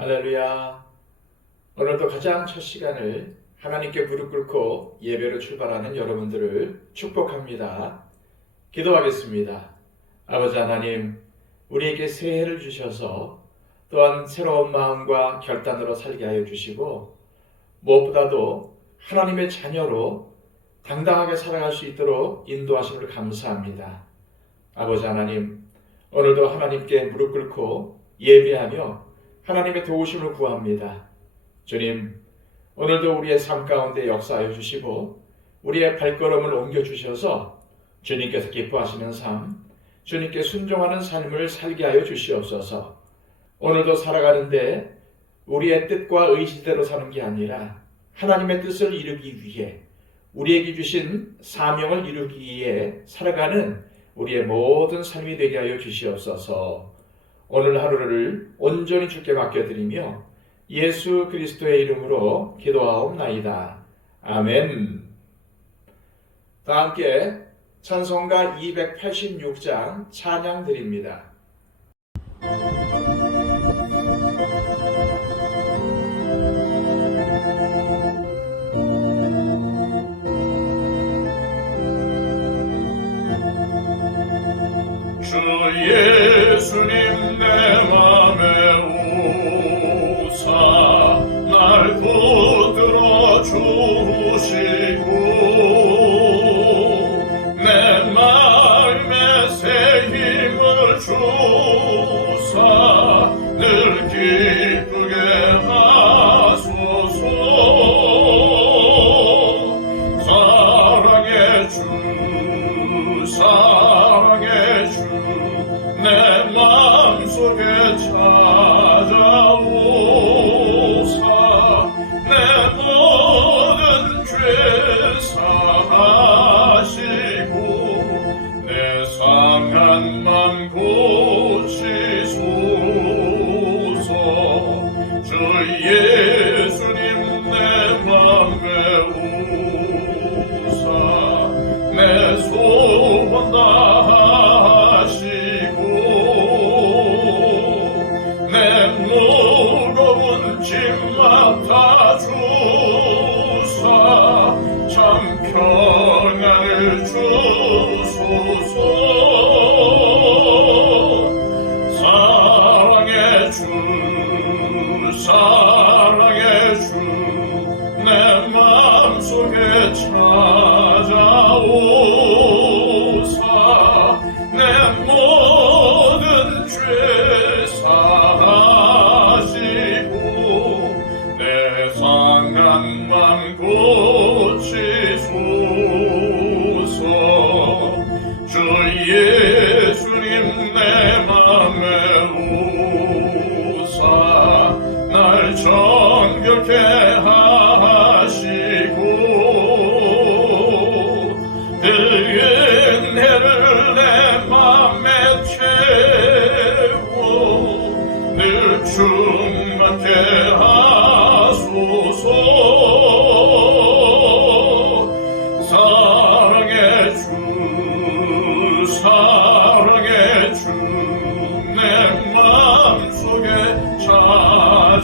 할렐루야. 오늘도 가장 첫 시간을 하나님께 무릎 꿇고 예배로 출발하는 여러분들을 축복합니다. 기도하겠습니다. 아버지 하나님, 우리에게 새해를 주셔서 또한 새로운 마음과 결단으로 살게 하여 주시고 무엇보다도 하나님의 자녀로 당당하게 살아갈 수 있도록 인도하심을 감사합니다. 아버지 하나님, 오늘도 하나님께 무릎 꿇고 예배하며 하나님의 도우심을 구합니다. 주님, 오늘도 우리의 삶 가운데 역사하여 주시고 우리의 발걸음을 옮겨주셔서 주님께서 기뻐하시는 삶, 주님께 순종하는 삶을 살게 하여 주시옵소서. 오늘도 살아가는데 우리의 뜻과 의지대로 사는 게 아니라 하나님의 뜻을 이루기 위해 우리에게 주신 사명을 이루기 위해 살아가는 우리의 모든 삶이 되게 하여 주시옵소서. 오늘 하루를 온전히 주께 맡겨드리며 예수 그리스도의 이름으로 기도하옵나이다. 아멘. 다 함께 찬송가 286장 찬양 드립니다. 주 예수님 내 맘에 오사 날 붙들어 주시고 내 마음에 새 힘을 주사 늘 기쁘게 하소서. 사랑의 주 사랑의 주 내 마음속에 찾아오사 내 모든 죄 사하시고 내 상한 맘 고치소서. 주 예수님 내 맘에 오사 내 소원 다하시고 내 무거운 짐 맡아주사 참 평안을 주소서. 사랑의 주 사랑의 주 내 마음속에 찾아오사 내 모든 죄 사하시고 내 상한 맘 고치소서. 주 예수님 내 맘에 오사 날 정결케 하시고 그 은혜를 내 맘에 채워 늘 충만케 하소서. 사랑의 주 사랑의 주 내 마음속에 찾아오사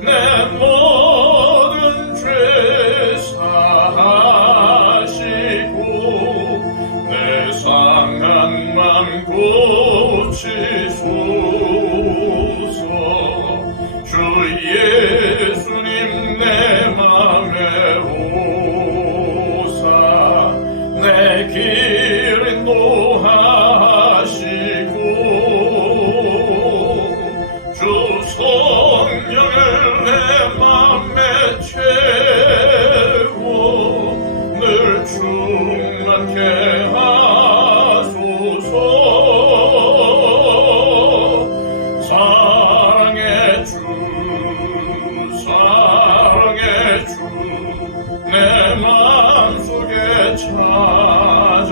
내 모든 죄 사하시고 내 상한 맘 고치소서. 주 예수님 내 맘에 오사 내 길 인도하시고 주 성령을 내 맘에 채워 늘 충만케 하소서. 사랑의 주 사랑의 주 내 마음속에 찾아오사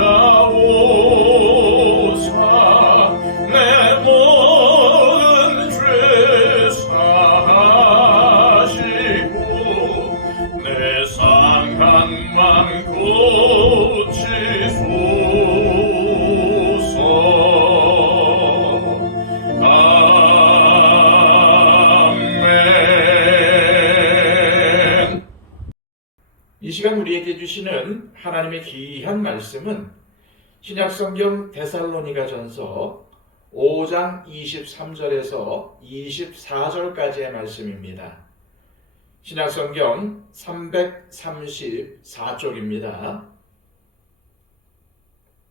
내 모든 죄 사하시고 내 상한 맘 고치소서. 하나님의 귀한 말씀은 신약성경 데살로니가전서 5장 23절에서 24절까지의 말씀입니다. 신약성경 334쪽입니다.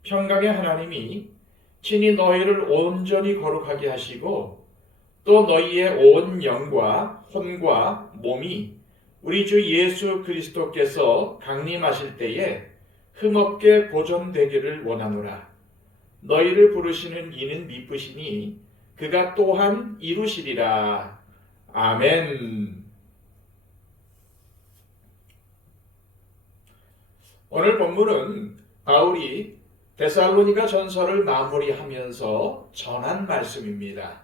평강의 하나님이 친히 너희를 온전히 거룩하게 하시고 또 너희의 온 영과 혼과 몸이 우리 주 예수 그리스도께서 강림하실 때에 흠없게 보존되기를 원하노라. 너희를 부르시는 이는 미쁘시니 그가 또한 이루시리라. 아멘. 오늘 본문은 바울이 데살로니가 전서를 마무리하면서 전한 말씀입니다.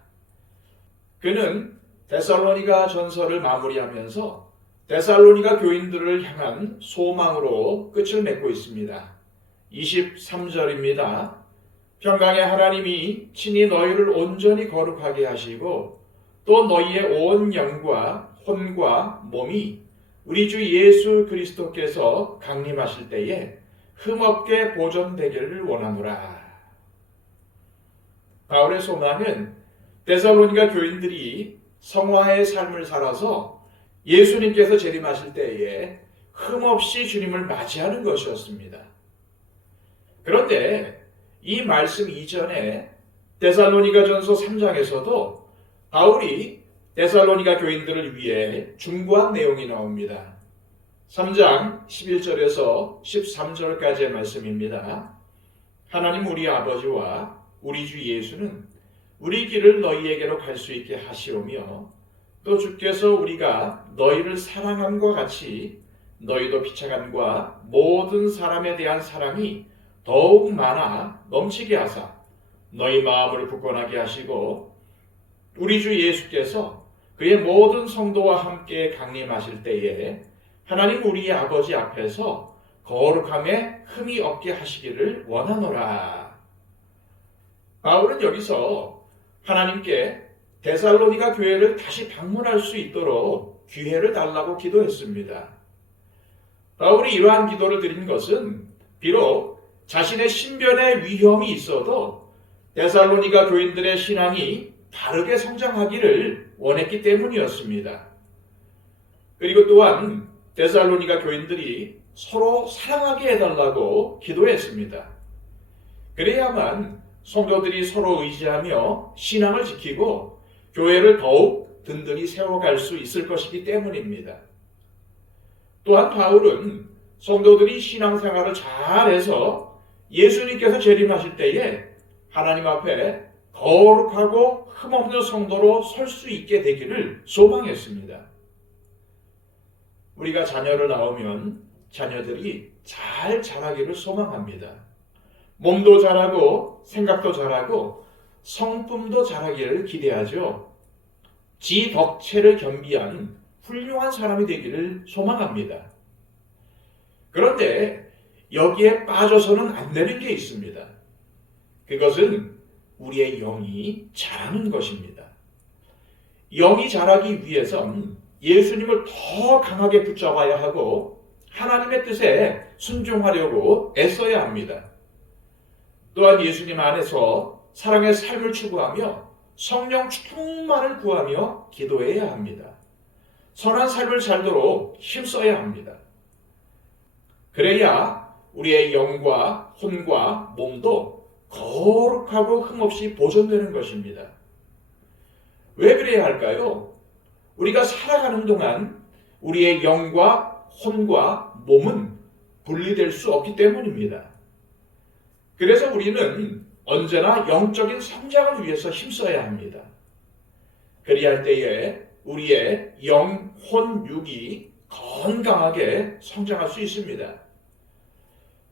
그는 데살로니가 전서를 마무리하면서 데살로니가 교인들을 향한 소망으로 끝을 맺고 있습니다. 23절입니다. 평강의 하나님이 친히 너희를 온전히 거룩하게 하시고 또 너희의 온 영과 혼과 몸이 우리 주 예수 그리스도께서 강림하실 때에 흠없게 보존되기를 원하노라. 바울의 소망은 데살로니가 교인들이 성화의 삶을 살아서 예수님께서 재림하실 때에 흠없이 주님을 맞이하는 것이었습니다. 그런데 이 말씀 이전에 데살로니가전서 3장에서도 바울이 데살로니가 교인들을 위해 중보한 내용이 나옵니다. 3장 11절에서 13절까지의 말씀입니다. 하나님 우리 아버지와 우리 주 예수는 우리 길을 너희에게로 갈 수 있게 하시오며 또 주께서 우리가 너희를 사랑함과 같이 너희도 피차간과 모든 사람에 대한 사랑이 더욱 많아 넘치게 하사 너희 마음을 굳건하게 하시고 우리 주 예수께서 그의 모든 성도와 함께 강림하실 때에 하나님 우리 아버지 앞에서 거룩함에 흠이 없게 하시기를 원하노라. 바울은 여기서 하나님께 데살로니가 교회를 다시 방문할 수 있도록 기회를 달라고 기도했습니다. 바울이 이러한 기도를 드린 것은 비록 자신의 신변에 위험이 있어도 데살로니가 교인들의 신앙이 바르게 성장하기를 원했기 때문이었습니다. 그리고 또한 데살로니가 교인들이 서로 사랑하게 해달라고 기도했습니다. 그래야만 성도들이 서로 의지하며 신앙을 지키고 교회를 더욱 든든히 세워갈 수 있을 것이기 때문입니다. 또한 바울은 성도들이 신앙생활을 잘해서 예수님께서 재림하실 때에 하나님 앞에 거룩하고 흠없는 성도로 설 수 있게 되기를 소망했습니다. 우리가 자녀를 낳으면 자녀들이 잘 자라기를 소망합니다. 몸도 자라고 생각도 자라고 성품도 자라기를 기대하죠. 지 덕체를 겸비한 훌륭한 사람이 되기를 소망합니다. 그런데 여기에 빠져서는 안 되는 게 있습니다. 그것은 우리의 영이 자라는 것입니다. 영이 자라기 위해선 예수님을 더 강하게 붙잡아야 하고 하나님의 뜻에 순종하려고 애써야 합니다. 또한 예수님 안에서 사랑의 삶을 추구하며 성령 충만을 구하며 기도해야 합니다. 선한 삶을 살도록 힘써야 합니다. 그래야 우리의 영과 혼과 몸도 거룩하고 흠없이 보존되는 것입니다. 왜 그래야 할까요? 우리가 살아가는 동안 우리의 영과 혼과 몸은 분리될 수 없기 때문입니다. 그래서 우리는 언제나 영적인 성장을 위해서 힘써야 합니다. 그리할 때에 우리의 영, 혼, 육이 건강하게 성장할 수 있습니다.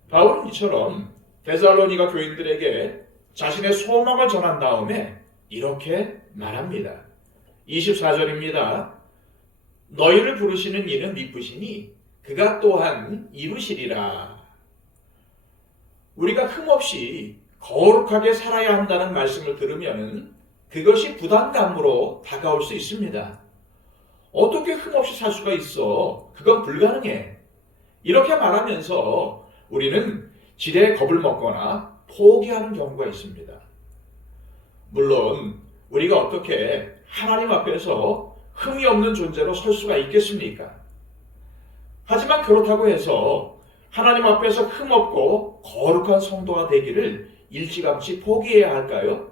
바울은 이처럼 데살로니가 교인들에게 자신의 소망을 전한 다음에 이렇게 말합니다. 24절입니다. 너희를 부르시는 이는 미쁘시니 그가 또한 이루시리라. 우리가 흠없이 거룩하게 살아야 한다는 말씀을 들으면 그것이 부담감으로 다가올 수 있습니다. 어떻게 흠없이 살 수가 있어? 그건 불가능해. 이렇게 말하면서 우리는 지레 겁을 먹거나 포기하는 경우가 있습니다. 물론 우리가 어떻게 하나님 앞에서 흠이 없는 존재로 설 수가 있겠습니까? 하지만 그렇다고 해서 하나님 앞에서 흠없고 거룩한 성도가 되기를 일찌감치 포기해야 할까요?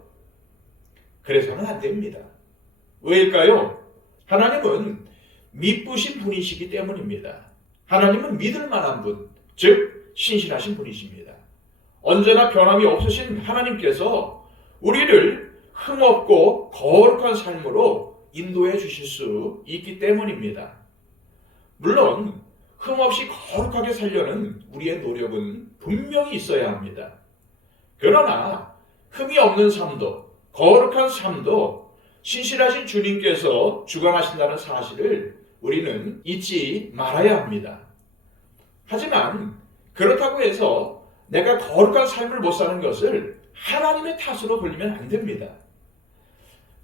그래서는 안 됩니다. 왜일까요? 하나님은 미쁘신 분이시기 때문입니다. 하나님은 믿을 만한 분, 즉 신실하신 분이십니다. 언제나 변함이 없으신 하나님께서 우리를 흠없고 거룩한 삶으로 인도해 주실 수 있기 때문입니다. 물론 흠없이 거룩하게 살려는 우리의 노력은 분명히 있어야 합니다. 그러나 흠이 없는 삶도 거룩한 삶도 신실하신 주님께서 주관하신다는 사실을 우리는 잊지 말아야 합니다. 하지만 그렇다고 해서 내가 거룩한 삶을 못 사는 것을 하나님의 탓으로 돌리면 안 됩니다.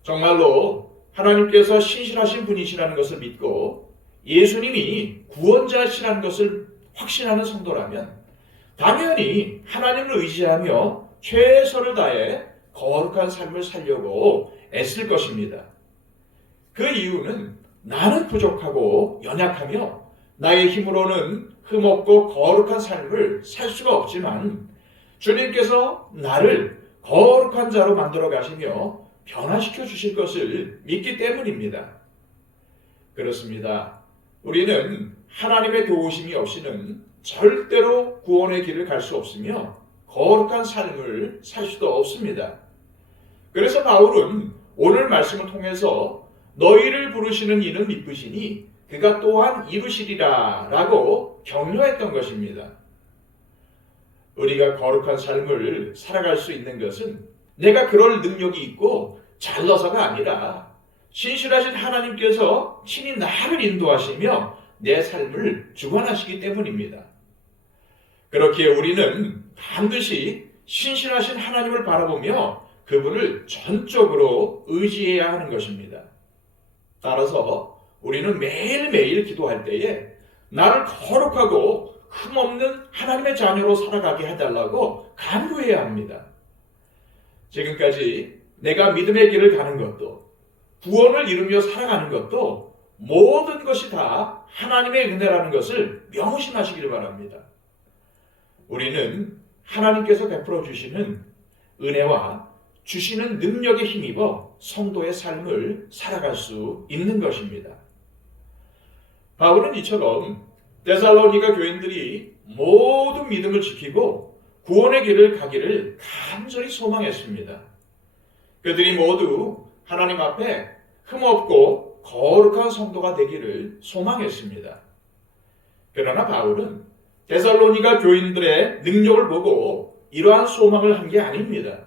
정말로 하나님께서 신실하신 분이시라는 것을 믿고 예수님이 구원자시라는 것을 확신하는 성도라면 당연히 하나님을 의지하며 최선을 다해 거룩한 삶을 살려고 애쓸 것입니다. 그 이유는 나는 부족하고 연약하며 나의 힘으로는 흠없고 거룩한 삶을 살 수가 없지만 주님께서 나를 거룩한 자로 만들어 가시며 변화시켜 주실 것을 믿기 때문입니다. 그렇습니다. 우리는 하나님의 도우심이 없이는 절대로 구원의 길을 갈 수 없으며 거룩한 삶을 살 수도 없습니다. 그래서 바울은 오늘 말씀을 통해서 너희를 부르시는 이는 미쁘시니 그가 또한 이루시리라 라고 격려했던 것입니다. 우리가 거룩한 삶을 살아갈 수 있는 것은 내가 그럴 능력이 있고 잘나서가 아니라 신실하신 하나님께서 친히 나를 인도하시며 내 삶을 주관하시기 때문입니다. 그렇기에 우리는 반드시 신실하신 하나님을 바라보며 그분을 전적으로 의지해야 하는 것입니다. 따라서 우리는 매일매일 기도할 때에 나를 거룩하고 흠없는 하나님의 자녀로 살아가게 해달라고 간구해야 합니다. 지금까지 내가 믿음의 길을 가는 것도 구원을 이루며 살아가는 것도 모든 것이 다 하나님의 은혜라는 것을 명심하시길 바랍니다. 우리는 하나님께서 베풀어 주시는 은혜와 주시는 능력에 힘입어 성도의 삶을 살아갈 수 있는 것입니다. 바울은 이처럼 데살로니가 교인들이 모든 믿음을 지키고 구원의 길을 가기를 간절히 소망했습니다. 그들이 모두 하나님 앞에 흠없고 거룩한 성도가 되기를 소망했습니다. 그러나 바울은 데살로니가 교인들의 능력을 보고 이러한 소망을 한 게 아닙니다.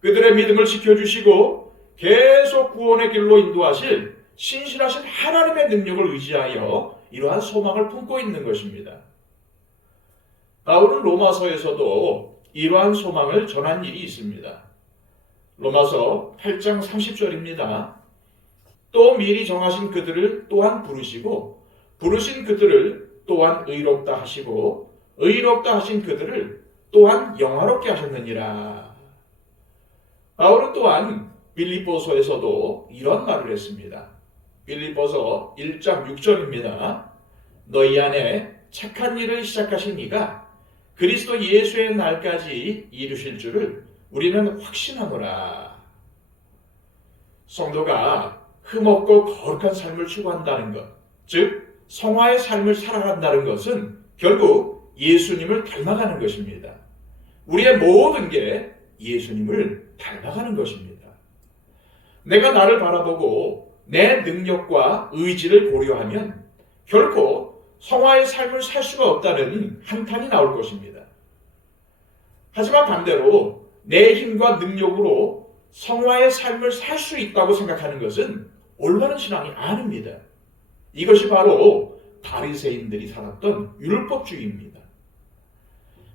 그들의 믿음을 지켜주시고 계속 구원의 길로 인도하실 신실하신 하나님의 능력을 의지하여 이러한 소망을 품고 있는 것입니다. 바울은 로마서에서도 이러한 소망을 전한 일이 있습니다. 로마서 8장 30절입니다. 또 미리 정하신 그들을 또한 부르시고 부르신 그들을 또한 의롭다 하시고 의롭다 하신 그들을 또한 영화롭게 하셨느니라. 바울은 또한 빌립보서에서도 이런 말을 했습니다. 빌립보서 1장 6절입니다. 너희 안에 착한 일을 시작하신 이가 그리스도 예수의 날까지 이루실 줄을 우리는 확신하노라. 성도가 흠없고 거룩한 삶을 추구한다는 것, 즉 성화의 삶을 살아간다는 것은 결국 예수님을 닮아가는 것입니다. 우리의 모든 게 예수님을 닮아가는 것입니다. 내가 나를 바라보고 내 능력과 의지를 고려하면 결코 성화의 삶을 살 수가 없다는 한탄이 나올 것입니다. 하지만 반대로 내 힘과 능력으로 성화의 삶을 살 수 있다고 생각하는 것은 올바른 신앙이 아닙니다. 이것이 바로 바리새인들이 살았던 율법주의입니다.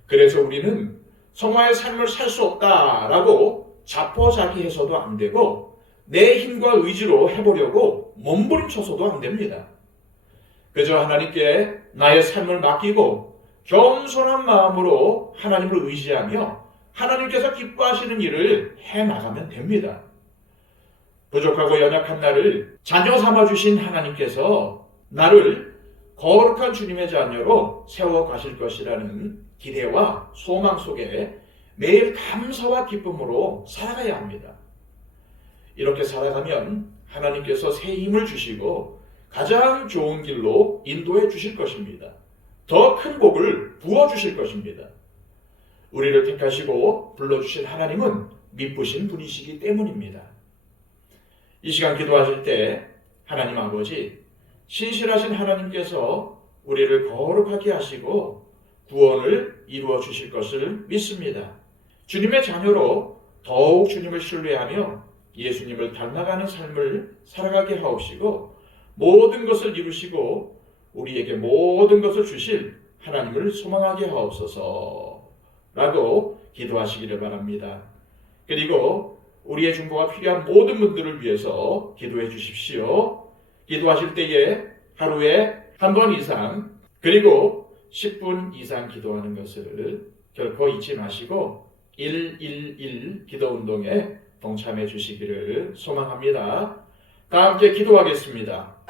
그래서 우리는 성화의 삶을 살 수 없다라고 자포자기해서도 안 되고 내 힘과 의지로 해보려고 몸부림쳐서도 안 됩니다. 그저 하나님께 나의 삶을 맡기고 겸손한 마음으로 하나님을 의지하며 하나님께서 기뻐하시는 일을 해나가면 됩니다. 부족하고 연약한 나를 자녀 삼아주신 하나님께서 나를 거룩한 주님의 자녀로 세워가실 것이라는 기대와 소망 속에 매일 감사와 기쁨으로 살아가야 합니다. 이렇게 살아가면 하나님께서 새 힘을 주시고 가장 좋은 길로 인도해 주실 것입니다. 더 큰 복을 부어주실 것입니다. 우리를 택하시고 불러주신 하나님은 미쁘신 분이시기 때문입니다. 이 시간 기도하실 때 하나님 아버지, 신실하신 하나님께서 우리를 거룩하게 하시고 구원을 이루어 주실 것을 믿습니다. 주님의 자녀로 더욱 주님을 신뢰하며 예수님을 닮아가는 삶을 살아가게 하옵시고 모든 것을 이루시고 우리에게 모든 것을 주실 하나님을 소망하게 하옵소서 라고 기도하시기를 바랍니다. 그리고 우리의 중보가 필요한 모든 분들을 위해서 기도해 주십시오. 기도하실 때에 하루에 한 번 이상 그리고 10분 이상 기도하는 것을 결코 잊지 마시고 111 기도운동에 동참해 주시기를 소망합니다. 다 함께 기도하겠습니다.